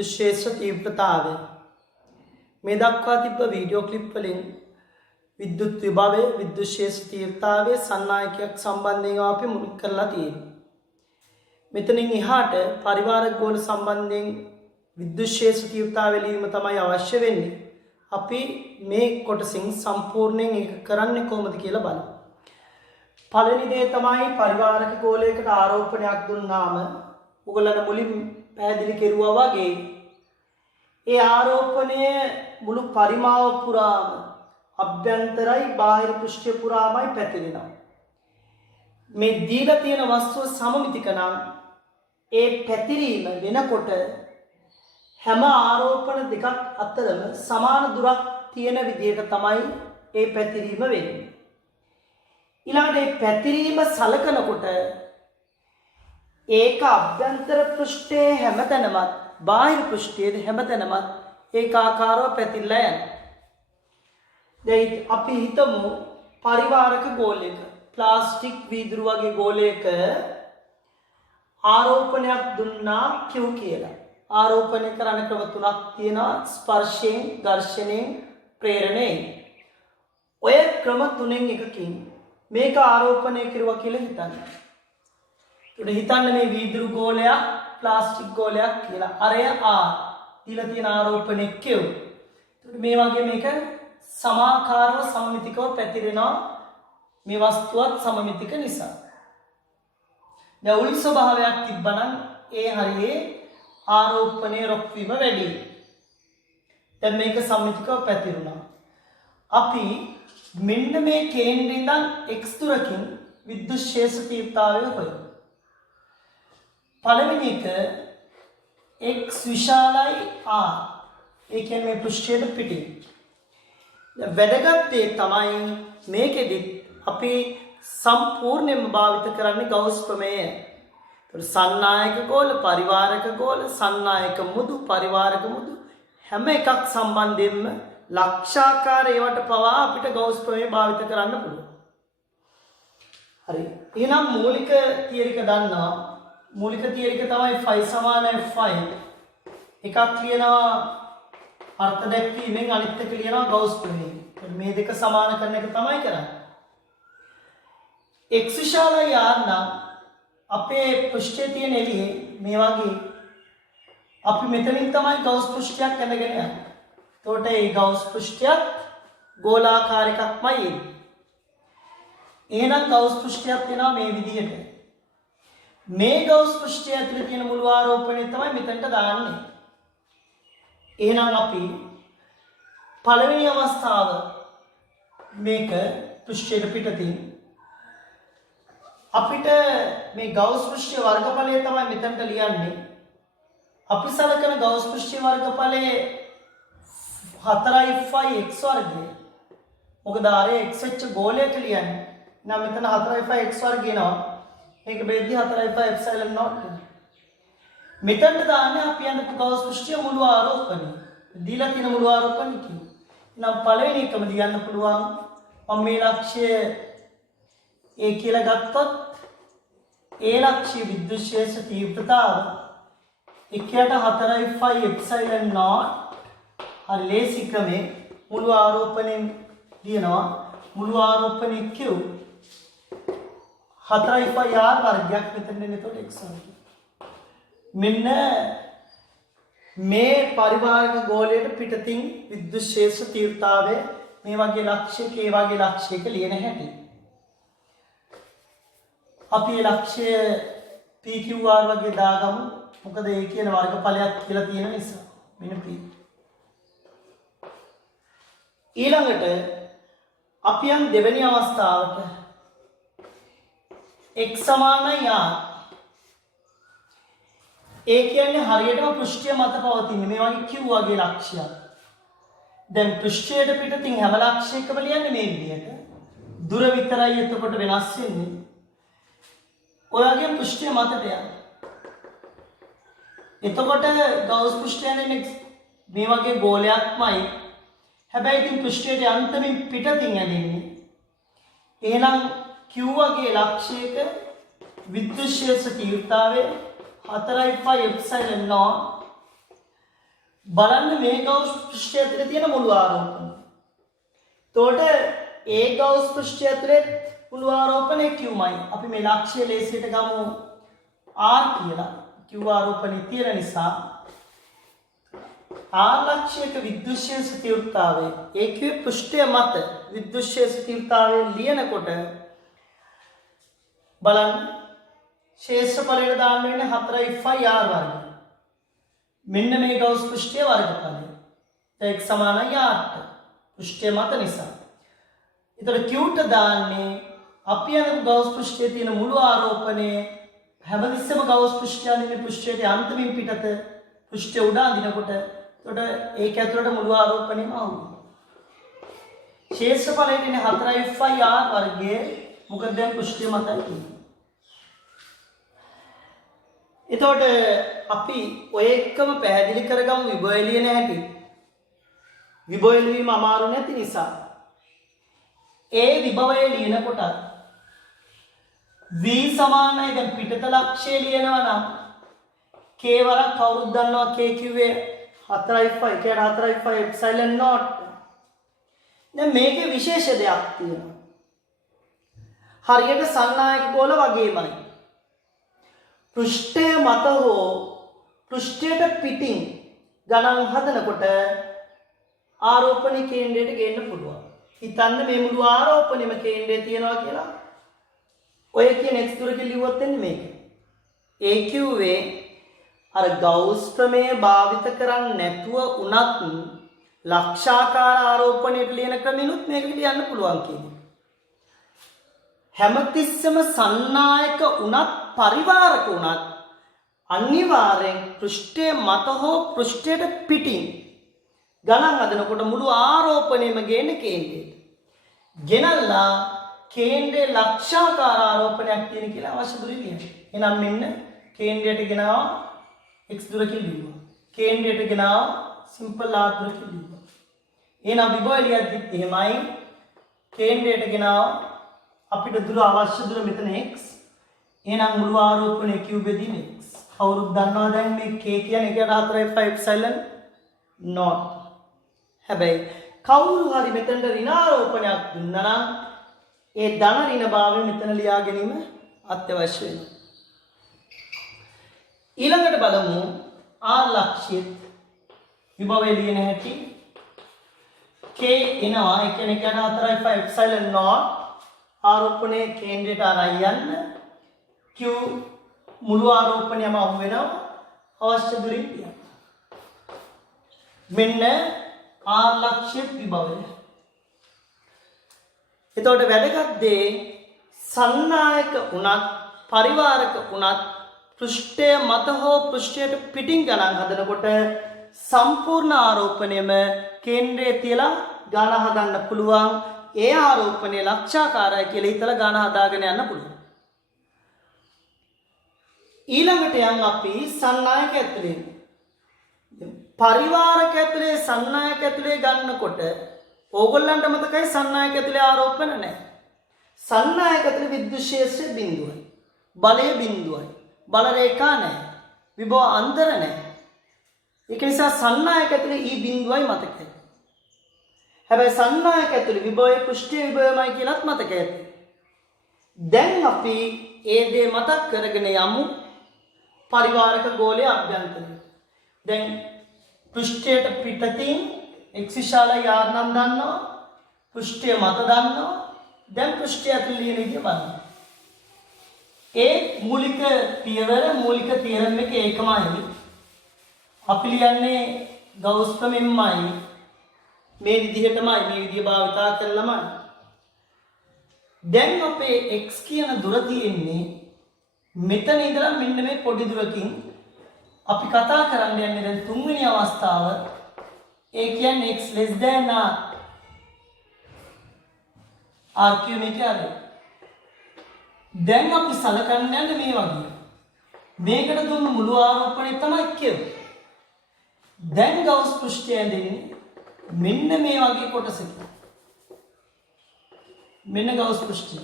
විද්‍යුත් ක්ෂේත්‍ර තීව්‍රතාවය. මේ දක්වා තිබ්බ වීඩියෝ ක්ලිප් වලින් විද්‍යුත් විභවය විද්‍යුත් ක්ෂේත්‍ර තීව්‍රතාවයේ සන්නායකයක් සම්බන්ධයෙන් අපි මුල් කරලා තියෙනවා. මෙතනින් එහාට පරිවාරක ගෝල සම්බන්ධයෙන් විද්‍යුත් ක්ෂේත්‍ර තීව්‍රතාවය ලියීම තමයි අවශ්‍ය වෙන්නේ. අපි මේ කොටසින් සම්පූර්ණයෙන් ඒක කරන්නේ කොහොමද කියලා බලමු. පළවෙනි දේ තමයි පරිවාරක ගෝලයකට ආරෝපණයක් දුන්නාම ඔයගොල්ලන්ට මුලින් පැහැදිලි කෙරුවා වගේ ඒ ආරෝපණය මුළු පරිමාව පුරාම අභ්‍යන්තරයි බාහිර පෘෂ්ඨය පුරාමයි පැතිරෙනවා. මේ දීලා තියෙන වස්තුව සමමිතික නම් ඒ පැතිරීම වෙනකොට හැම ආරෝපණ දෙකක් අතරම සමාන දුරක් තියෙන විදිහට තමයි ඒ පැතිරීම වෙන්නේ. ඊළඟට මේ පැතිරීම සලකනකොට ඒක අභ්‍යන්තර පෘෂ්ඨයේ හැමතැනම බාහිර පෘෂ්ඨයේ හැමතැනම ඒකාකාරව පැතිරලා යනවා. දැන් අපි හිතමු පරිවාරක ගෝලයක ප්ලාස්ටික් වීදුරු වගේ ගෝලයක ආරෝපණයක් දුන්නා Q කියලා. ආරෝපණය කරන ක්‍රම තුනක් තියෙනවා: ස්පර්ශයෙන්, ඝර්ෂණයෙන්, ප්‍රේරණයෙන්. ඔය ක්‍රම තුනෙන් එකකින් මේක ආරෝපණය කරුවා කියලා හිතන්න. ඒකට හිතන්න මේ වීදුරු ගෝලයක් ප්ලාස්ටික් ගෝලයක් කියලා. අරය R දීලා තියෙන ආරෝපණය Q. ඒකට මේ වගේ මේක සමාකාරව සමමිතිකව පැතිරෙනවා මේ වස්තුවත් සමමිතික නිසා. දැන් උල් ස්වභාවයක් තිබ්බනම් ඒ හරියේ ආරෝපණයේ රොක්වීම වැඩි. දැන් මේක සමමිතිකව පැතිරුණා. අපි මෙන්න මේ කේන්ද්‍රය ඉඳන් x දුරකින් විද්‍යුත් ක්ෂේත්‍ර තීව්‍රතාවය හොයමු. පළවෙනි එක x විශාලයි r. ඒ කියන්නේ මේ පෘෂ්ඨයට පිටින්. වැදගත් දේ තමයි මේකෙදි අපි සම්පූර්ණයෙන්ම භාවිත කරන්නේ ගෞස් ප්‍රමේය. ඒතර සන්නායක ගෝල, පරිවාරක ගෝල, සන්නායක මුදු, පරිවාරක මුදු හැම එකක් සම්බන්ධයෙන්ම ලක්ෂාකාර ඒවට පවා අපිට ගෞස් ප්‍රමේය භාවිත කරන්න පුළුවන්. හරි. එහෙනම් මූලික තියරික දන්නවා. මූලික තියරික තමයි phi සමානයි phi. එකක් ලියනවා අර්ථ දැක්වීමෙන් අනිත් එක ලියනවා ගෞස් ප්‍රමේය. මේ දෙක සමාන කරන එක තමයි කරන්නේ. x විශාලයි r නම් අපේ පෘෂ්ඨයේ තියෙන එළියේ මේ වගේ අපි මෙතනින් තමයි ගෞස් පෘෂ්ඨයක් ඇඳගෙන යන්නේ. එතකොට මේ ගෞස් පෘෂ්ඨයක් ගෝලාකාර එකක්මයි එන්නේ. එහෙනම් ගෞස් පෘෂ්ඨයක් වෙනවා මේ විදිහට. මේ ගෞස් පෘෂ්ඨය ඇතුලේ තියෙන මුළු ආරෝපණය තමයි මෙතනට දාන්නේ. එහෙනම් අපි පළවෙනි අවස්ථාව මේක පෘෂ්ඨයට පිටතින් අපිට මේ ගෞස් පෘෂ්ඨයේ වර්ගඵලය තමයි මෙතනට ලියන්නේ. අපි සලකන ගෞස් පෘෂ්ඨයේ වර්ගඵලය 4යි phi x වර්ගය. මොකද ආරේ x වෙච්ච ගෝලයට ලියන්නේ. නම් මෙතන 4යි phi x වර්ගය එනවා. මේක බෙද්දි 4යි phi epsilon naught. මෙතනට දාන්නේ අපි යන ගෞස් පෘෂ්ඨයේ මුළු ආරෝපණය. දීලා තියෙන මුළු ආරෝපණය කියමු. නම් පළවෙනි එකම ලියන්න පුළුවන්. මම මේ ලක්ෂ්‍ය A කියලා ගත්තොත් ඒ ලක්ෂ්‍ය විද්‍යුත් ක්ෂේත්‍ර තීව්‍රතාව 1/4 phi epsilon naught හරි ලේසි ක්‍රමේ මුළු ආරෝපණයෙන් ලියනවා. මුළු ආරෝපණය Q 4 phi r වර්ගයක් මෙතන එතකොට x වර්ගය. මෙන්න මේ පරිවාරක ගෝලයට පිටතින් විද්‍යුත් ක්ෂේත්‍ර තීව්‍රතාවය මේ වගේ ලක්ෂයක ඒ වගේ ලක්ෂයක ලියන හැටි. අපි මේ ලක්ෂය PQR වගේ දාගමු. මොකද ඒ කියන වර්ගඵලයක් කියලා තියෙන නිසා. මෙන්න P. ඊළඟට අපි යම් දෙවෙනි අවස්ථාවට x සමානයි r. ඒ කියන්නේ හරියටම පෘෂ්ඨය මත පවතින මේ වගේ Q වගේ ලක්ෂයක්. දැන් පෘෂ්ඨයට පිටින් හැම ලක්ෂයකම ලියන්නේ මේ විදිහට. දුර විතරයි එතකොට වෙනස් වෙන්නේ. ඔයගේ පෘෂ්ඨය මතට යනවා. එතකොට ගෞස් පෘෂ්ඨයනේ මේ වගේ ගෝලයක්මයි. හැබැයි ඉතින් පෘෂ්ඨයට යන්තමින් පිටින් යන්නේ. එහෙනම් Q වගේ ලක්ෂයක විද්‍යුත් ක්ෂේත්‍ර තීව්‍රතාවය 4 pi epsilon naught බලන්න මේ ගවුස් පෘෂ්ඨය ඇතුලේ තියෙන මුළු ආරෝපණය. එතකොට ඒ ගවුස් පෘෂ්ඨය ඇතුලේ මුළු ආරෝපණය Qමයි. අපි මේ ලක්ෂ්‍ය ලේසියට ගමු R කියලා. Q ආරෝපණය තියෙන නිසා R ලක්ෂයක විද්‍යුත් තීව්‍රතාවය ඒකේ පෘෂ්ඨය මත විද්‍යුත් තීව්‍රතාවය ලියනකොට බලන්න ශේෂ්ඨඵලයට දාන්න වෙන්නේ 4 R වර්ගය. මෙන්න මේ ගවුස් පෘෂ්ඨයේ වර්ගඵලය. දැන් x සමානයි r. පෘෂ්ඨය මත නිසා. ඒතර q ට දාන්නේ අපි යන ගවුස් පෘෂ්ඨයේ තියෙන මුළු ආරෝපණය හැමතිස්සෙම ගවුස් පෘෂ්ඨයන් ඉන්නේ පෘෂ්ඨයේ අන්තිමින් පිටත පෘෂ්ඨය උඩ අඳිනකොට එතකොට ඒක ඇතුළට මුළු ආරෝපණයම ආවුනවා. ශේෂ්ඨඵලයේ තියෙන 4 r වර්ගයේ මොකද දැන් පෘෂ්ඨය මතයි තියෙන්නේ. එතකොට අපි ඔය එක්කම පැහැදිලි කරගමු විභව ලියන හැටි. විභව ලිවීම අමාරු නැති නිසා ඒ විභවය ලියනකොට v සමානයි දැන් පිටත ලක්ෂය ලියනවා නම් k වරක් කවුරුද දන්නවා k කිව්වේ 4.5 k 4.5 epsilon naught. දැන් මේකේ විශේෂ දෙයක් තියෙනවා. හරියට සන්නායක ගෝල වගේමයි. පෘෂ්ඨය මත හෝ පෘෂ්ඨයට පිටින් ගණන් හදනකොට ආරෝපණ කේන්ද්‍රයට ගේන්න පුළුවන්. හිතන්න මේ මුළු ආරෝපණයම කේන්ද්‍රය තියනවා කියලා. ඔය කියන x දුරකින් ලිව්වොත් එන්නේ මේක. ඒ කිව්වේ අර ගවුස් ප්‍රමේය භාවිත කරන්නේ නැතුව උනත් ලක්ෂාකාර ආරෝපණයට ලියන ක්‍රමිනුත් මේක ලියන්න පුළුවන් කියන්නේ. හැමතිස්සෙම සන්නායක උනත් පරිවාරක උනත් අනිවාර්යෙන් පෘෂ්ඨයේ මත හෝ පෘෂ්ඨයට පිටින් ගණන් හදනකොට මුළු ආරෝපණයම ගේන්නේ කේන්ද්‍රයට. ගෙනල්ලා කේන්ද්‍රයේ ලක්ෂාකාර ආරෝපණයක් තියෙන කියලා අවශ්‍ය දුර ලියන්න. එහෙනම් මෙන්න කේන්ද්‍රයට ගෙනාව x දුරකින් ලියුවා. කේන්ද්‍රයට ගෙනාව සිම්පල් r දුරකින් ලියුවා. එහෙනම් විභව ලියද්දිත් එහෙමයි කේන්ද්‍රයට ගෙනාව අපිට දුර අවශ්‍ය දුර මෙතන x. එහෙනම් මුළු ආරෝපණය q බෙදීම x. කවුරුත් දන්නවා දැන් මේ k කියන්නේ 1.4 epsilon naught. හැබැයි කවුරු හරි මෙතනට ඍණාරෝපණයක් දුන්නා නම් ඒ ධන ඍණ භාවය මෙතන ලියා ගැනීම අත්‍යවශ්‍ය වෙනවා. ඊළඟට බලමු r ලක්ෂිත විභවය ලියන හැටි. k එනවා ඒ කියන්නේ 1.4 epsilon naught ආරෝපණයේ කේන්ද්‍රයට අරන් යන්න q මුළු ආරෝපණයම අහු වෙනවා අවශ්‍ය දුරින් තියන්න. මෙන්න r ලක්ෂිත විභවය. එතකොට වැදගත් දේ සන්නායක උනත් පරිවාරක උනත් පෘෂ්ඨය මත හෝ පෘෂ්ඨයට පිටින් ගණන් හදනකොට සම්පූර්ණ ආරෝපණයම කේන්ද්‍රයේ තියලා ගණන් හදන්න පුළුවන්. ඒ ආරෝපණය ලක්ෂාකාරයි කියලා හිතලා ගණන් හදාගෙන යන්න පුළුවන්. ඊළඟට යන් අපි සන්නායක ඇතුලේ පරිවාරක ඇතුලේ සන්නායක ඇතුලේ ගන්නකොට ඕගොල්ලන්ට මතකයි සන්නායක ඇතුලේ ආරෝපණ නැහැ. සන්නායක ඇතුලේ විද්‍යුත් ක්ෂේත්‍රය බිඳුවයි. බලය බිඳුවයි. බල රේඛා නැහැ. විභව අන්තර නැහැ. ඒක නිසා සන්නායක ඇතුලේ E බිඳුවයි මතකයි. හැබැයි සන්නායක ඇතුලේ විභවයේ පෘෂ්ඨයේ විභවයමයි කියලාත් මතක ඇති. දැන් අපි ඒ දේ මතක් කරගෙන යමු පරිවාරක ගෝලයේ අභ්‍යන්තරය. දැන් පෘෂ්ඨයට පිටතින් x විශාලයි r නම් දන්නවා. පෘෂ්ඨය මත දන්නවා. දැන් පෘෂ්ඨය ඇතුලේ ලියන විදිය බලන්න. ඒ මූලික පියවර මූලික තියරම් එක ඒකමයි. අපි ලියන්නේ ගවුස් ප්‍රමේයමයි. මේ විදිහටමයි මේ විදිය භාවිතා කරලාමයි. දැන් අපේ x කියන දුර තියෙන්නේ මෙතන ඉඳලා මෙන්න මේ පොඩි දුරකින් අපි කතා කරන්න යන්නේ දැන් තුන්වෙනි අවස්ථාව. ඒ කියන්නේ x less than r. r කියන්නේ මොකද? දැන් අපි සලකන්න යන්නේ මේ වගේ. මේකට දුන්න මුළු ආරෝපණය තමයි කියන්නේ. දැන් ගවුස් පෘෂ්ඨය ඇඳෙන්නේ මෙන්න මේ වගේ කොටසක. මෙන්න ගවුස් පෘෂ්ඨය.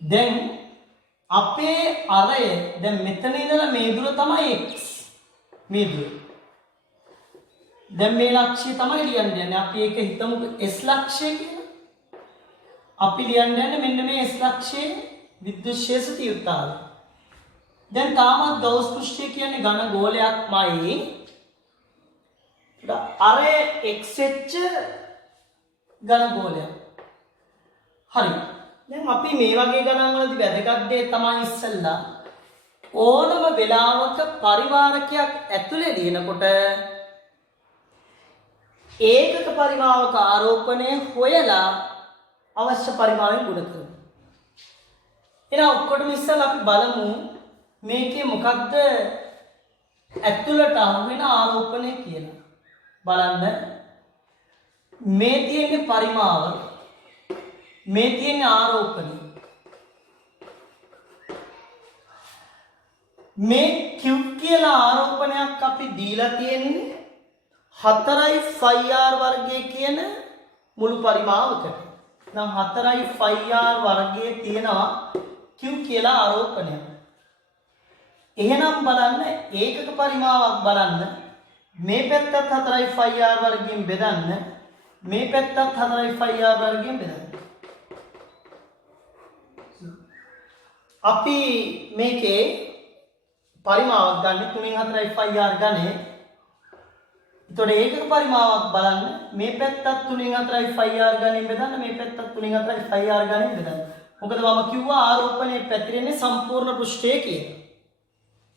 දැන් අපේ අරය දැන් මෙතන ඉඳලා මේ දුර තමයි x. මේ දුර. දැන් මේ ලක්ෂ්‍යය තමයි ලියන්න යන්නේ. අපි ඒක හිතමු s ලක්ෂ්‍යය කියලා. අපි ලියන්න යන්නේ මෙන්න මේ s ලක්ෂ්‍යයේ විද්‍යුත් ශේෂ තීව්‍රතාවය. දැන් තාමත් ගෞස් පෘෂ්ඨය කියන්නේ ඝන ගෝලයක්මයි. අරය x එච්ච ඝන ගෝලයක්. හරි. දැන් අපි මේ වගේ ගණන් වලදී වැදගත් දේ තමයි ඉස්සෙල්ලා ඕනම වෙලාවක පරිවාරකයක් ඇතුලේ ලියනකොට ඒකක පරිමාවක ආරෝපණය හොයලා අවශ්‍ය පරිමාවෙන් ගුණ කරනවා. එහෙනම් ඔක්කොටම ඉස්සෙල්ලා අපි බලමු මේකේ මොකක්ද ඇතුළට අහු වෙන ආරෝපණය කියලා. බලන්න මේ තියෙන පරිමාව මේ තියෙන ආරෝපණය මේ q කියලා ආරෝපණයක් අපි දීලා තියෙන්නේ 4යි phi r වර්ගය කියන මුළු පරිමාවකට. නම් 4යි phi r වර්ගයේ තියෙනවා q කියලා ආරෝපණයක්. එහෙනම් බලන්න ඒකක පරිමාවක් බලන්න මේ පැත්තත් 4යි phi r වර්ගයෙන් බෙදන්න මේ පැත්තත් 4යි phi r වර්ගයෙන් බෙදන්න. අපි මේකේ පරිමාවක් ගන්න 3න් 4යි phi r ගන්නේ. එතකොට ඒකක පරිමාවක් බලන්න මේ පැත්තත් 3න් 4යි phi r ගණන් බෙදන්න මේ පැත්තත් 3න් 4යි phi r ගණන් බෙදන්න. මොකද මම කිව්වා ආරෝපණයේ පැතිරෙන්නේ සම්පූර්ණ පෘෂ්ඨයේ කියලා.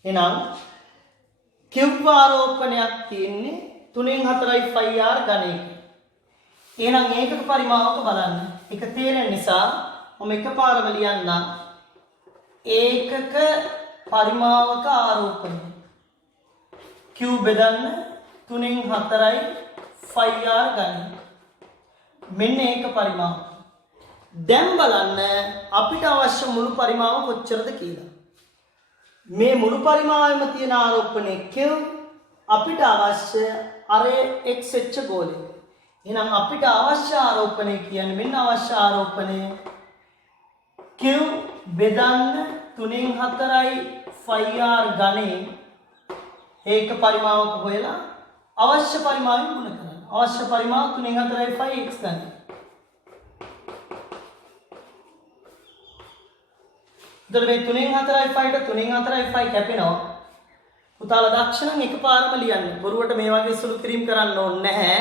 එහෙනම් q ආරෝපණයක් තියෙන්නේ 3න් 4යි phi r ගණනක. එහෙනම් ඒකක පරිමාවක බලන්න. ඒක තේරෙන නිසා මම එකපාරම ලියන්නම්. ඒකක පරිමාවක ආරෝපණය q බෙදන්න 3න් 4යි phi r ගන්න. මෙන්න ඒක පරිමාව. දැන් බලන්න අපිට අවශ්‍ය මුළු පරිමාව කොච්චරද කියලා. මේ මුළු පරිමාවෙම තියෙන ආරෝපණය q අපිට අවශ්‍ය අරේ x එච්ච ගෝලය. එහෙනම් අපිට අවශ්‍ය ආරෝපණය කියන්නේ මෙන්න අවශ්‍ය ආරෝපණය q බෙදන්න 3න් 4යි phi r ගණේ ඒක පරිමාවක හොයලා අවශ්‍ය පරිමාවෙන් ගුණ කරන්න. අවශ්‍ය පරිමාව 3න් 4යි phi x ගන්න. එතකොට මේ 3න් 4යි phi ට 3න් 4යි phi කැපෙනවා. පුතාලා දක්ෂ නම් එකපාරම ලියන්න. බොරුවට මේ වගේ සුළු කිරීම කරන්න ඕනේ නැහැ.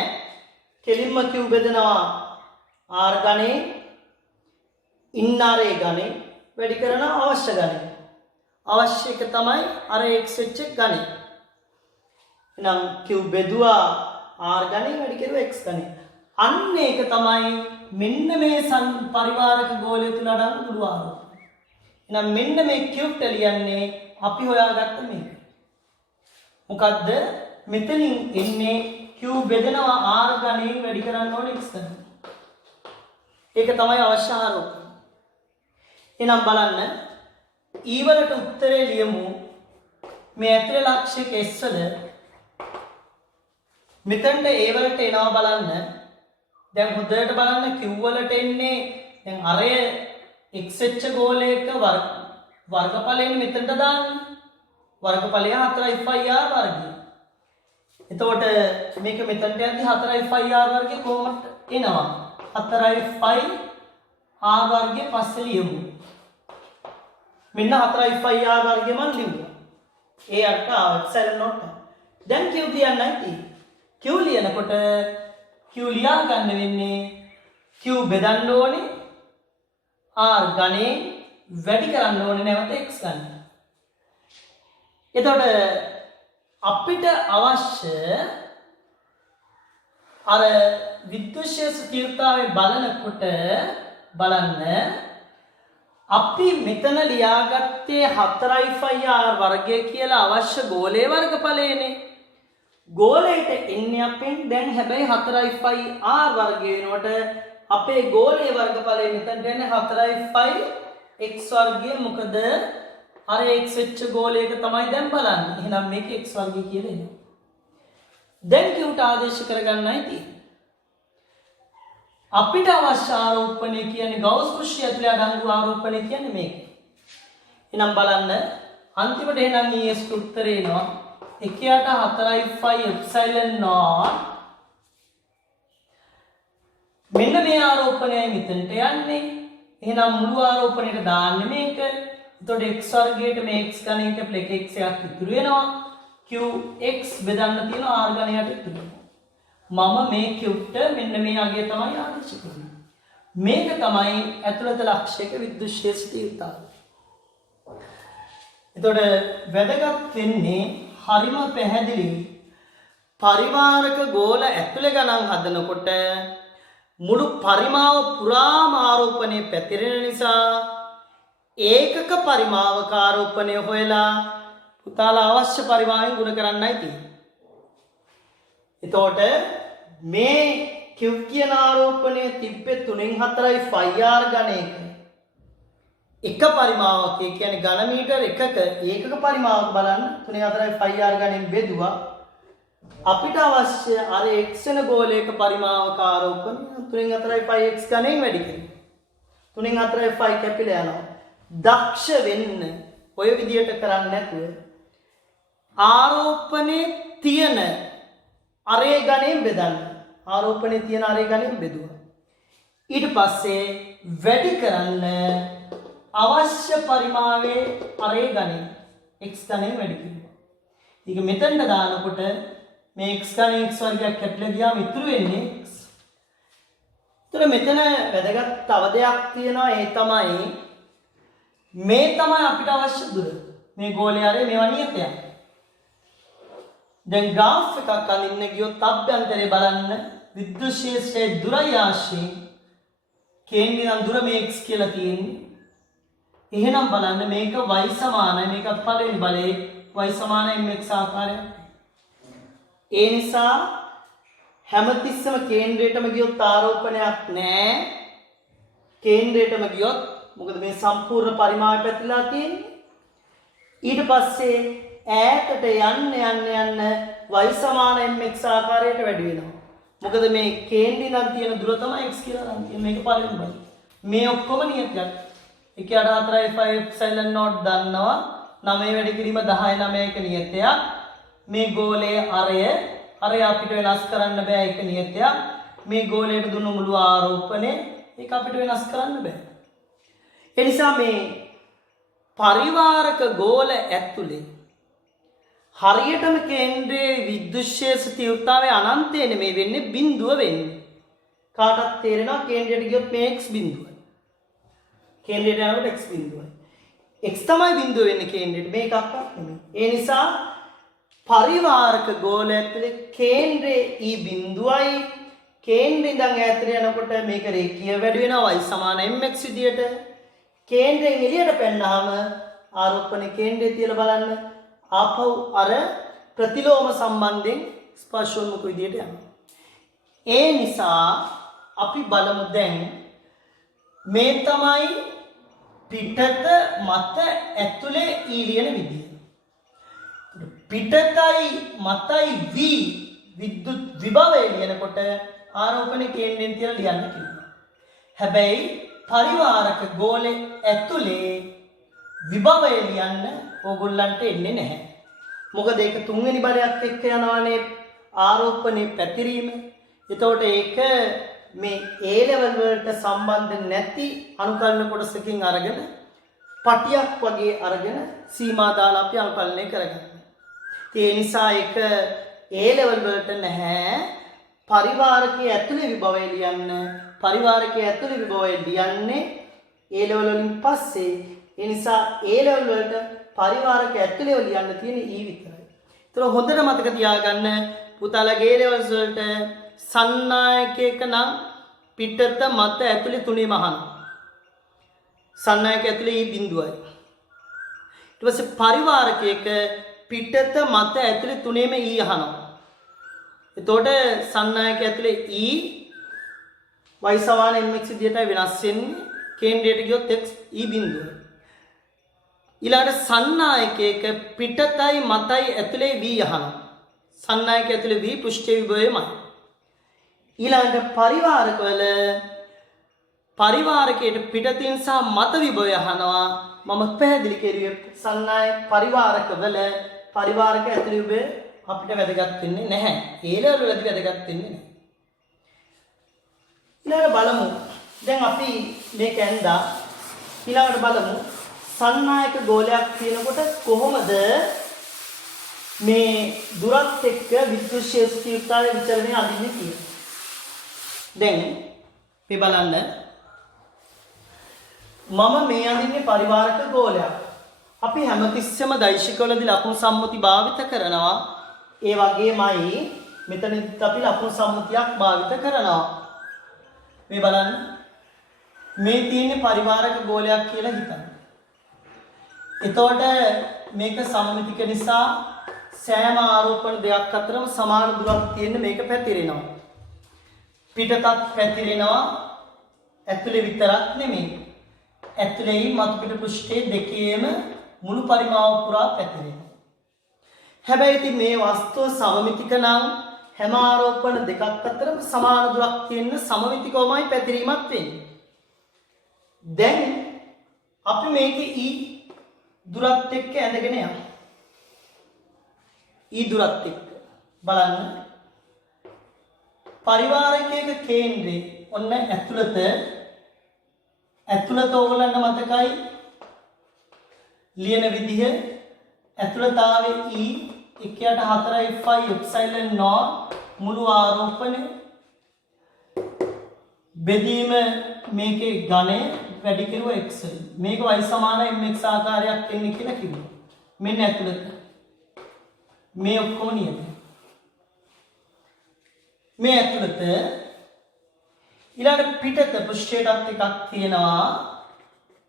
කෙලින්ම q බෙදනවා r ගණේ ඉන්නරේ ගණේ වැඩි කරන අවශ්‍ය ගණේ. අවශ්‍ය එක තමයි අර x එච්ච ගණේ. එහෙනම් q බෙදුවා r ගණේ වැඩි කරුවා x ගණේ. අන්න ඒක තමයි මෙන්න මේ පරිවාරක ගෝලය තුල අඩංගු මුළු ආරෝපණය. එහෙනම් මෙන්න මේ q ලියන්නේ අපි හොයාගත්ත මේක. මොකද්ද? මෙතනින් එන්නේ q බෙදනවා r ගණයෙන් වැඩි කරන්න ඕනේ x ගණන්. ඒක තමයි අවශ්‍ය ආරෝපණය. එහෙනම් බලන්න e වලට උත්තරේ ලියමු. මේ ඇතුලේ ලක්ෂයක s වල මෙතනට a වලට එනවා බලන්න. දැන් හොඳට බලන්න q වලට එන්නේ දැන් අරය x එච්ච ගෝලයක වර්ගඵලයෙන් මෙතනට දාන්නේ. වර්ගඵලය 4යි phi r වර්ගය. එතකොට මේක මෙතනට යද්දි 4යි phi r වර්ගය කොහොමද එනවා? 4යි phi r වර්ගය පස්සේ ලියමු. මෙන්න 4යි phi r වර්ගය මම ලියුවා. ඒ අට එක්සෙල් නෝට්. දැන් q ලියන්නයි තියෙන්නේ. q ලියනකොට q ලියා ගන්න වෙන්නේ q බෙදන්න ඕනේ r ගණේ වැඩි කරන්න ඕනේ නැවත x ගන්න. එතකොට අපිට අවශ්‍ය අර විද්‍යුත් ශේෂ තීව්‍රතාවය බලනකොට බලන්න අපි මෙතන ලියාගත්තේ 4යි phi r වර්ගය කියලා අවශ්‍ය ගෝලයේ වර්ගඵලයනේ. ගෝලයට එන්නේ අපෙන් දැන් හැබැයි 4යි phi r වර්ගය වෙනකොට අපේ ගෝලයේ වර්ගඵලය මෙතනට එන්නේ 4යි phi x වර්ගය. මොකද අර x එච්ච ගෝලයක තමයි දැන් බලන්නේ. එහෙනම් මේක x වර්ගය කියලා එනවා. දැන් q ආදේශ කරගන්නයි තියෙන්නේ. අපිට අවශ්‍ය ආරෝපණය කියන්නේ ගෞස් පෘෂ්ඨය ඇතුලේ අඩංගු ආරෝපණය කියන්නේ මේක. එහෙනම් බලන්න අන්තිමට එහෙනම් ES උත්තරේ එනවා 1/4 එප්සයිලන් නෝට්. මෙන්න මේ ආරෝපණයයි මෙතනට යන්නේ. එහෙනම් මුළු ආරෝපණයට දාන්නේ මේක. එතකොට x වර්ගයට මේ x ගණනයට ප්ලස් x එකක් ඉතුරු වෙනවා. qx බෙදන්න තියෙන r ගණනයට ඉතුරු වෙනවා. මම මේ q-ට මෙන්න මේ අගය තමයි ආදේශ කරන්නේ. මේක තමයි ඇතුළත ලක්ෂයක විද්‍යුත් ශේෂ තීව්‍රතාවය. එතකොට වැදගත් වෙන්නේ හරිම පැහැදිලි පරිවාරක ගෝල ඇතුළේ ගණන් හදනකොට මුළු පරිමාව පුරාම ආරෝපණය පැතිරෙන නිසා ඒකක පරිමාවක ආරෝපණය හොයලා පුතාලා අවශ්‍ය පරිමාවෙන් ගුණ කරන්නයි තියෙන්නේ. එතකොට මේ Q කියන ආරෝපණය තිබ්බේ 3/4 ෆයිආර් ගණයක. එක පරිමාවක් ඒ කියන්නේ ඝන මීටර එකක ඒකක පරිමාවක් බලන්න 3/4 ෆයිආර් ගණයෙන් බෙදුවා. අපිට අවශ්‍ය අර x වෙන ගෝලයක පරිමාවක ආරෝපණය 3/4 x ගණයෙන් වැඩි කිරීම. 3/4 කැපිලා යනවා. දක්ෂ වෙන්න ඔය විදියට කරන්නේ නැතුව ආරෝපණයේ තියෙන අරේ ගණයෙන් බෙදන්න. ආරෝපණයේ තියෙන අරේ ගණයෙන් බෙදුවා. ඊට පස්සේ වැඩි කරන්න අවශ්‍ය පරිමාවේ අරේ ගණය x ගණයෙන් වැඩි කිරීම. ඒක මෙතනට දානකොට මේ x ගණන් x වර්ගයක් කැපිලා ගියාම ඉතුරු වෙන්නේ x. ඒතර මෙතන වැදගත් තව දෙයක් තියෙනවා ඒ තමයි මේ තමයි අපිට අවශ්‍ය දුර. මේ ගෝලයේ ආරේ මේවා නියතයක්. දැන් graph එකක් අඳින්න ගියොත් අභ්‍යන්තරේ බලන්න විද්‍යුත් ශේෂ්ත්‍රයේ දුරයි ආශ්‍රේ කේන්ද්‍රය නම් දුර මේ x කියලා තියෙන්නේ. එහෙනම් බලන්න මේක y සමානයි මේක පළවෙනි බලයේ y සමානයි mx ආකාරයක්. ඒ නිසා හැමතිස්සම කේන්ද්‍රයටම ගියොත් ආරෝපණයක් නැහැ. කේන්ද්‍රයටම ගියොත් මොකද මේ සම්පූර්ණ පරිමාණය පැතිරලා තියෙන්නේ. ඊට පස්සේ ඈතට යන්න y සමාන mx ආකාරයට වැඩි වෙනවා. මොකද මේ කේන්ද්‍රය නම් තියෙන දුර තමයි x කියලා නම් තියෙන්නේ. මේක පළවෙනි බල. මේ ඔක්කොම නියතයක්. 1/4 එප්සයිලන් නෝට් දන්නවා 9 වැඩි කිරීම 10 9 එක නියතයක්. මේ ගෝලයේ අරය අපිට වෙනස් කරන්න බෑ ඒක නියතයක්. මේ ගෝලයට දුන්නු මුළු ආරෝපණය ඒක අපිට වෙනස් කරන්න බෑ. ඒ නිසා මේ පරිවාරක ගෝල ඇතුලේ හරියටම කේන්ද්‍රයේ විද්‍යුත් ශේෂ තීව්‍රතාවය අනන්තය නෙමෙයි වෙන්නේ බිඳුව වෙන්නේ. කාටත් තේරෙනවා කේන්ද්‍රයට ගියොත් මේ x බිඳුවයි. කේන්ද්‍රයට යනකොට x බිඳුවයි. x තමයි බිඳුව වෙන්නේ කේන්ද්‍රයට මේක අක්කක් නෙමෙයි. ඒ නිසා පරිවාරක ගෝලය ඇතුලේ කේන්ද්‍රයේ e බිඳුවයි කේන්ද්‍රය ඉඳන් ඈතට යනකොට මේක රේඛීය වැඩි වෙනවා y සමාන mx විදියට. කේන්ද්‍රයෙන් එළියට පැනනහම ආරෝපණයේ කේන්ද්‍රය තියලා බලන්න ආපහු අර ප්‍රතිලෝම සම්බන්ධයෙන් ස්පර්ශෝන්මුඛ විදියට යනවා. ඒ නිසා අපි බලමු දැන් මේ තමයි පිටත මත ඇතුලේ ඊලියන විදිය. පිටතයි මතයි v විද්‍යුත් විභවය ලියනකොට ආරෝපණයේ කේන්ද්‍රයෙන් තියලා ලියන්න කිව්වා. හැබැයි පරිවාරක ගෝලයේ ඇතුලේ විභවය ලියන්න ඕගොල්ලන්ට එන්නේ නැහැ. මොකද ඒක තුන්වෙනි බලයක් එක්ක යනවානේ ආරෝපණයේ පැතිරීම. එතකොට ඒක මේ A level වලට සම්බන්ධ නැති අනුකලන කොටසකින් අරගෙන පටියක් වගේ අරගෙන සීමා දාලා අපි අනුකලනය කරගන්නවා. ඒ නිසා ඒක A level වලට නැහැ. පරිවාරකයේ ඇතුලේ විභවය ලියන්න. පරිවාරකයේ ඇතුලේ විභවය ලියන්නේ A level වලින් පස්සේ. ඒ නිසා A level වලට පරිවාරක ඇතුලේ ලියන්න තියෙන E විතරයි. ඒතර හොඳට මතක තියාගන්න පුතාලගේ A levels වලට සන්නායකයක නම් පිටත මත ඇතුලේ තුනේම අහනවා. සන්නායක ඇතුලේ E බිඳුවයි. ඊට පස්සේ පරිවාරකයක පිටත මත ඇතුලේ තුනේම E අහනවා. එතකොට සන්නායක ඇතුලේ E y සමාන mx විදියටයි වෙනස් වෙන්නේ. කේන්ද්‍රයට ගියොත් x E බිඳුවයි. ඊළඟට සන්නායකයක පිටතයි මතයි ඇතුලේ v අහනවා. සන්නායක ඇතුලේ v පෘෂ්ඨ විභවයමයි. ඊළඟට පරිවාරකවල පරිවාරකයට පිටතින් සහ මත විභවය අහනවා. මම පැහැදිලි කෙරුවේ සන්නායක පරිවාරක වල පරිවාරක ඇතුළේ ඔබ අපිට වැදගත් වෙන්නේ නැහැ. ඒ ලෙවල් වලදී වැදගත් වෙන්නේ නැහැ. ඊළඟට බලමු. දැන් අපි මේක ඇඳා ඊළඟට බලමු සන්නායක ගෝලයක් තියෙනකොට කොහොමද මේ දුරත් එක්ක විද්‍යුත් ක්ෂේත්‍ර තීව්‍රතාවය විචලනය අඳින්නේ කියලා. දැන් මේ බලන්න මම මේ අඳින්නේ පරිවාරක ගෝලයක්. අපි හැමතිස්සෙම දෛශිකවලදී ලකුණු සම්මුති භාවිත කරනවා. ඒ වගේමයි මෙතනදිත් අපි ලකුණු සම්මුතියක් භාවිත කරනවා. මේ බලන්න මේ තියෙන්නේ පරිවාරක ගෝලයක් කියලා හිතන්න. එතකොට මේක සම්මිතික නිසා සෑම ආරෝපණ දෙකක් අතරම සමාන දුරක් තියෙන මේක පැතිරෙනවා. පිටතත් පැතිරෙනවා. ඇතුලේ විතරක් නෙමෙයි. ඇතුලේ මතු පිට පෘෂ්ඨයේ දෙකේම මුළු පරිමාව පුරා පැතිරෙනවා. හැබැයි ඉතින් මේ වස්තුව සමමිතික නම් හැම ආරෝපණ දෙකක් අතරම සමාන දුරක් තියෙන සමමිතිකවමයි පැතිරීමක් වෙන්නේ. දැන් අපි මේකේ E දුරත් එක්ක ඇඳගෙන යමු. E දුරත් එක්ක බලන්න පරිවාරකයක කේන්ද්‍රේ ඔන්න ඇතුළත ඕගලන්ට මතකයි ලියන විදිහ ඇතුළතාවේ E 1/4 Fi එප්සයිලන් නෝට් මුළු ආරෝපණය බෙදීම මේකේ ඝනය වැඩි කෙරුව x වලින් මේක y සමාන mx ආකාරයක් එන්නේ කියලා කිව්වා. මෙන්න ඇතුළත මේ ඔක්කොම නියතයි. මේ ඇතුළත ඊළඟ පිටත පෘෂ්ඨයටත් එකක් තියෙනවා.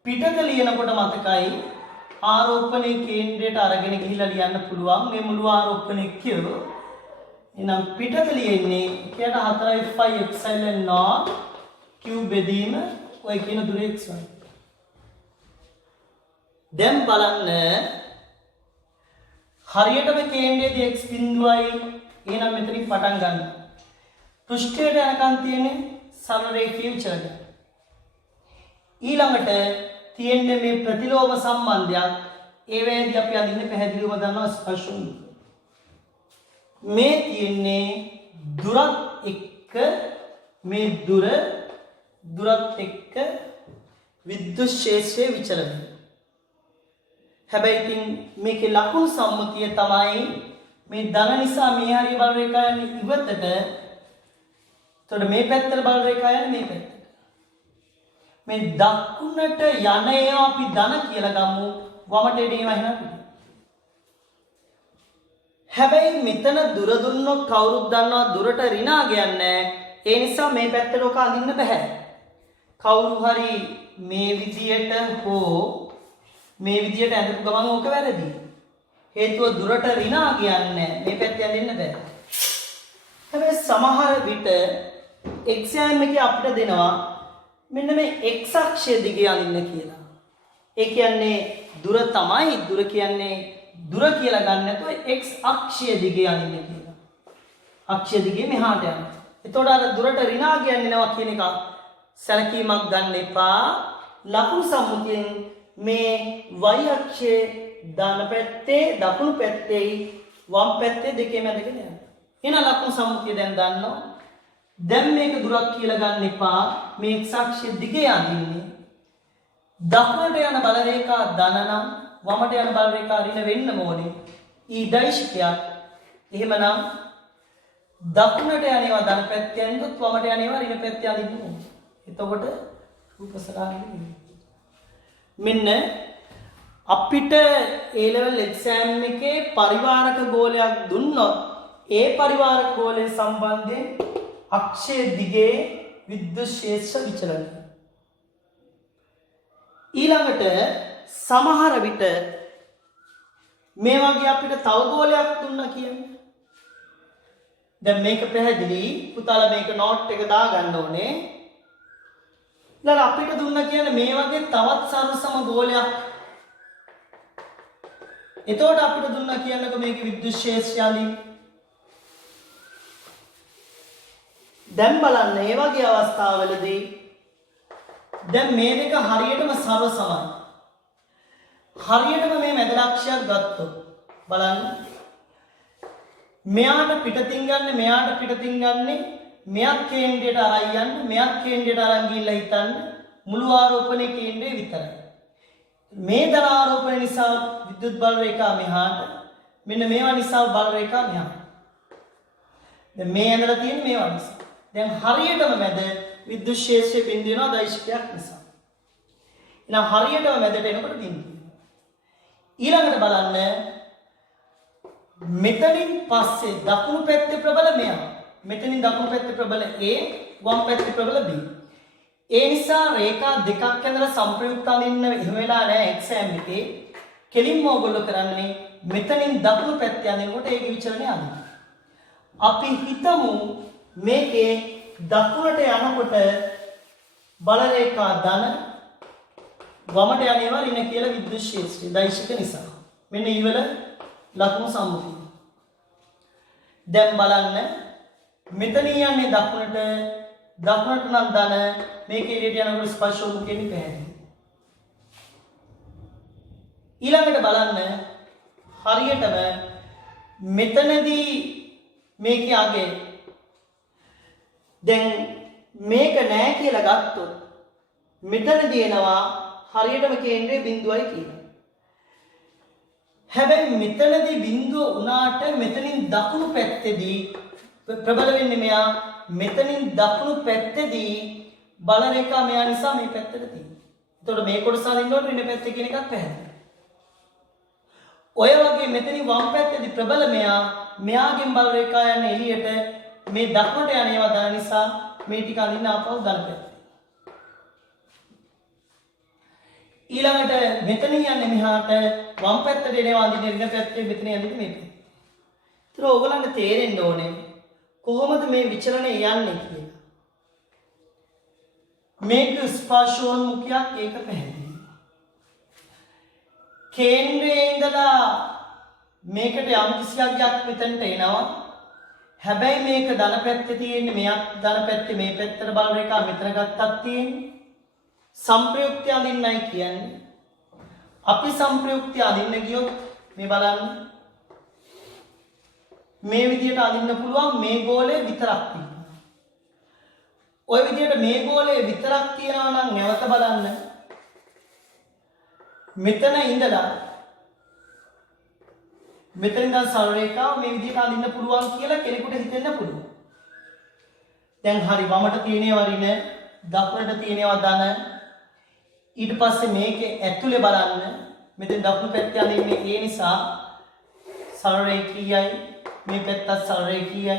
පිටත ලියනකොට මතකයි ආරෝපණයේ කේන්ද්‍රයට අරගෙන ගිහිල්ලා ලියන්න පුළුවන් මේ මුළු ආරෝපණය කියෝ. එහෙනම් පිටත ලියෙන්නේ 1/4 Fi එප්සයිලන් නෝට් q බෙදීම ඔය කියන දුර x වයි. දැන් බලන්න හරියටම කේන්ද්‍රයේදී x බිඳුවයි එහෙනම් මෙතනින් පටන් ගන්න. පෘෂ්ඨයට යනකන් තියෙන්නේ සරල රේඛීය විචලනය. ඊළඟට තියෙන්නේ මේ ප්‍රතිලෝම සම්බන්ධයක්. ඒ වේදී අපි අදින්නේ පැහැදිලිවම දන්නවා ස්පර්ශුන්. මේ තියෙන්නේ දුරත් එක්ක මේ දුරත් එක්ක විද්‍යුත් ක්ෂේත්‍රයේ විචලනය. හැබැයි ඉතින් මේකේ ලකුණු සම්මුතිය තමයි මේ ධන නිසා මේ හරිය බල රේඛා යන්නේ ඉවතට. එතකොට මේ පැත්තට බල රේඛා යන්නේ මේ පැත්තට. මේ දකුණට යන ඒවා අපි ධන කියලා ගමු. වමට එන ඒවා එහෙනම් හැබැයි මෙතන දුර දුන්නොත් කවුරුත් දන්නවා දුරට ඍණා කියන්නේ. ඒ නිසා මේ පැත්තට ඔක අඳින්න බෑ. කවුරු හරි මේ විදියට හෝ මේ විදියට ඇඳපු ගමන් ඕක වැරදි. හේතුව දුරට ඍණා කියන්නේ මේ පැත්තේ අඳින්න බෑ. හැබැයි සමහර විට එක්සෑම් එකේ අපිට දෙනවා මෙන්න මේ x අක්ෂය දිගේ අඳින්න කියලා. ඒ කියන්නේ දුර තමයි දුර කියන්නේ දුර කියලා ගන්න නැතුව x අක්ෂය දිගේ අඳින්න කියලා. අක්ෂය දිගේ මෙහාට යන්න. එතකොට අර දුරට ඍණා කියන්නේ නැවක් කියන එක සැලකීමක් ගන්න එපා. ලකුණු සම්මුතියෙන් මේ y අක්ෂයේ දාන පැත්තේ දකුණු පැත්තේ වම් පැත්තේ දෙකේම ඇදගෙන යනවා. එහෙනම් ලකුණු සම්මුතිය දැන් දන්නවා. දැන් මේක දුරක් කියලා ගන්න එපා. මේ x අක්ෂයේ දිගේ යන්නේ. දකුණට යන බල රේඛා ධන නම් වමට යන බල රේඛා ඍණ වෙන්න ඕනේ. ඊ දෛශිකයක්. එහෙමනම් දකුණට යනවා ධන පැත්තේ යනකොට වමට යනවා ඍණ පැත්තේ අදින්න ඕනේ. එතකොට රූපසරාගය මෙන්න අපිට A level exam එකේ පරිවාරක ගෝලයක් දුන්නොත් ඒ පරිවාරක ගෝලය සම්බන්ධයෙන් අක්ෂය දිගේ විද්‍යුත් ක්ෂේත්‍ර විචලනය. ඊළඟට සමහර විට මේ වගේ අපිට තව ගෝලයක් දුන්නා කියන්නේ. දැන් මේක පැහැදිලි. පුතාලා මේක නෝට් එක දාගන්න ඕනේ. ඊළඟ අපිට දුන්නා කියන්නේ මේ වගේ තවත් සමසම ගෝලයක්. එතකොට අපිට දුන්නා කියන්නකො මේකේ විද්‍යුත් ක්ෂේත්‍රයයි. දැන් බලන්න මේ වගේ අවස්ථාවලදී දැන් මේ දෙක හරියටම සම සමයි. හරියටම මේ මැද ලක්ෂයක් ගත්තොත් බලන්න මෙයාට පිටතින් ගන්න මෙයාට පිටතින් ගන්නේ මෙයක් කේන්ද්‍රයට අරන් යන්න මෙයක් කේන්ද්‍රයට අරන් ගිහිල්ලා හිතන්න මුළු ආරෝපණයේ කේන්ද්‍රය විතරයි. මේ ධන ආරෝපණය නිසා විද්‍යුත් බල රේඛා මෙහාට මෙන්න මේවා නිසා බල රේඛා මෙහාට. දැන් මේ ඇඳලා තියෙන මේවා නිසා. දැන් හරියටම මැද විද්‍යුත් ක්ෂේත්‍රයේ බිඳ වෙනවා දෛශිකයක් නිසා. එහෙනම් හරියටම මැදට එනකොට බිඳ. ඊළඟට බලන්න මෙතනින් පස්සේ දකුණු පැත්තේ ප්‍රබල මෙයා. මෙතනින් දකුණු පැත්තේ ප්‍රබල A වම් පැත්තේ ප්‍රබල B. ඒ නිසා රේඛා දෙකක් ඇඳලා සංප්‍රයුක්ත අඳින්න එහෙම වෙලා නැහැ එක්සෑම් එකේ. කෙලින්ම ඕගොල්ලෝ කරන්නේ මෙතනින් දකුණු පැත්තේ අඳිනකොට ඒකේ විචලනය අඳින්න. අපි හිතමු මේකේ දකුණට යනකොට බල රේඛා ධන වමට යන්නේවා ඍණ කියලා විද්‍යුත් ක්ෂේත්‍රය දෛශික නිසා. මෙන්න ඊවල ලකුණු සම්මුතිය. දැන් බලන්න මෙතන යන්නේ දකුණට නම් ධන මේකේ එළියට යනකොට ස්පර්ශෝමුඛ කියන්නේ පැහැදිලි. ඊළඟට බලන්න හරියටම මෙතනදී මේකේ අගේ දැන් මේක නෑ කියලා ගත්තොත් මෙතනදී එනවා හරියටම කේන්ද්‍රයේ බිඳුවයි කියලා. හැබැයි මෙතනදී බිඳුව උනාට මෙතනින් දකුණු පැත්තේදී ප්‍රබල වෙන්නේ මෙයා මෙතනින් දකුණු පැත්තේදී බල රේඛා මෙයා නිසා මේ පැත්තට තියෙනවා. එතකොට මේ කොටස අදින්නකොට ඍණ පැත්තේ කියන එකක් පැහැදිලි. ඔය වගේ මෙතනින් වම් පැත්තේදී ප්‍රබල මෙයාගෙන් බල රේඛා යන්නේ එළියට මේ දකුණට යන ඒවා දාන නිසා මේ ටික අදින්න ආපහු ධන පැත්තේ. ඊළඟට මෙතනින් යන්නේ මෙහාට වම් පැත්තට එනවා අදින්න ඍණ පැත්තේ මෙතන යන්නේ මේ පැත්තේ. ඒතර ඕගොල්ලන්ට තේරෙන්න ඕනේ කොහොමද මේ විචලනය යන්නේ කියලා. මේක ස්පර්ශෝන්මුඛයක් ඒක පැහැදිලි. කේන්ද්‍රයේ ඉඳලා මේකට යම් කිසියක් මෙතනට එනවා. හැබැයි මේක ධන පැත්තේ තියෙන්නේ මෙයක් ධන පැත්තේ මේ පැත්තට බල රේඛා මෙතන ගත්තක් තියෙන්නේ. සංප්‍රයුක්තය අඳින්නයි කියන්නේ. අපි සංප්‍රයුක්තය අඳින්න ගියොත් මේ බලන්න මේ විදියට අඳින්න පුළුවන් මේ ගෝලය විතරක් තියෙනවා. ওই විදියට මේ ගෝලය විතරක් තියනවා නම් නැවත බලන්න. මෙතන ඉඳලා මෙතන ඉඳන් සරල රේඛාව මේ විදියට අඳින්න පුළුවන් කියලා කෙනෙකුට හිතෙන්න පුළුවන්. දැන් හරි වමට තියෙනේවා ඍණ දකුණට තියෙනේවා ධන ඊට පස්සේ මේකේ ඇතුලේ බලන්න මෙතෙන් දකුණු පැත්තේ අඳින්නේ ඒ නිසා සරල රේඛීයයි මේ පැත්තත් සරල රේඛීයයි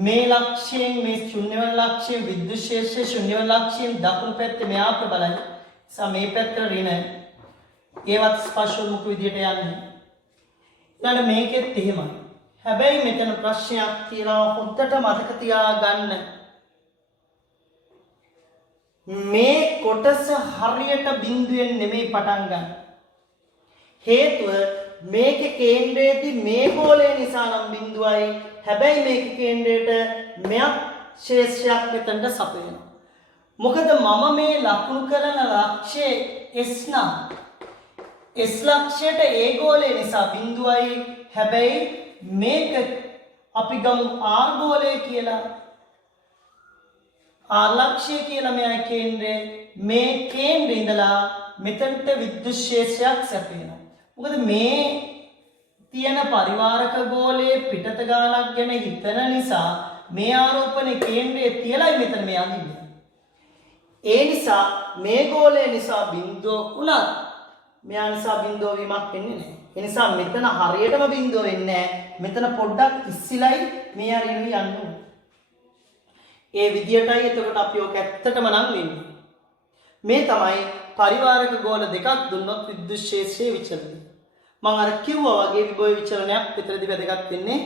මේ ලක්ෂයෙන් මේ ශුන්‍ය වන ලක්ෂයෙන් විද්‍යුත් ක්ෂේත්‍රයේ ශුන්‍ය වන ලක්ෂයෙන් දකුණු පැත්තේ මෙයා ප්‍රබලයි නිසා මේ පැත්තට ඍණ ඒවත් ස්පර්ශෝන්මුඛ විදියට යන්නේ ඊළඟ මේකෙත් එහෙමයි හැබැයි මෙතන ප්‍රශ්නයක් තියෙනවා හොද්දට මතක තියාගන්න මේ කොටස හරියට බිඳුවෙන් නෙමෙයි පටන් ගන්න. හේතුව මේකේ කේන්ද්‍රයේදී මේ ගෝලය නිසා නම් බිඳුවයි. හැබැයි මේකේ කේන්ද්‍රයට මෙයක් ශේෂයක් මෙතනට සපයනවා. මොකද මම මේ ලකුණු කරන ලක්ෂයේ S නම් S ලක්ෂයට ඒ ගෝලය නිසා බිඳුවයි. හැබැයි මේක අපි ගමු R ගෝලය කියලා. ආලක්ෂය කියලා මෙයා කේන්ද්‍රය මේ කේන්ද්‍රේ ඉඳලා මෙතනට විද්‍යුත් ක්ෂේත්‍රයක් සැපේනවා. මොකද මේ තියෙන පරිවාරක ගෝලයේ පිටත ගානක් ගැන හිතන නිසා මේ ආරෝපණයේ කේන්ද්‍රයේ තියලයි මෙතන මේ අඳින්නේ. ඒ නිසා මේ ගෝලය නිසා බිඳුව උනත් මෙයා නිසා බිඳුව වීමක් වෙන්නේ නැහැ. ඒ නිසා මෙතන හරියටම බිඳුව වෙන්නේ නැහැ. මෙතන පොඩ්ඩක් ඉස්සිලයි මේ හරියම යන්නේ. ඒ විදියටයි එතකොට අපි ඔක ඇත්තටම නම් වෙන්නේ. මේ තමයි පරිවාරක ගෝල දෙකක් දුන්නොත් විද්‍යුත් ක්ෂේත්‍රයේ විචලනය. මම අර කිව්වා වගේ විභව විචලනයක් විතරදී වැදගත් වෙන්නේ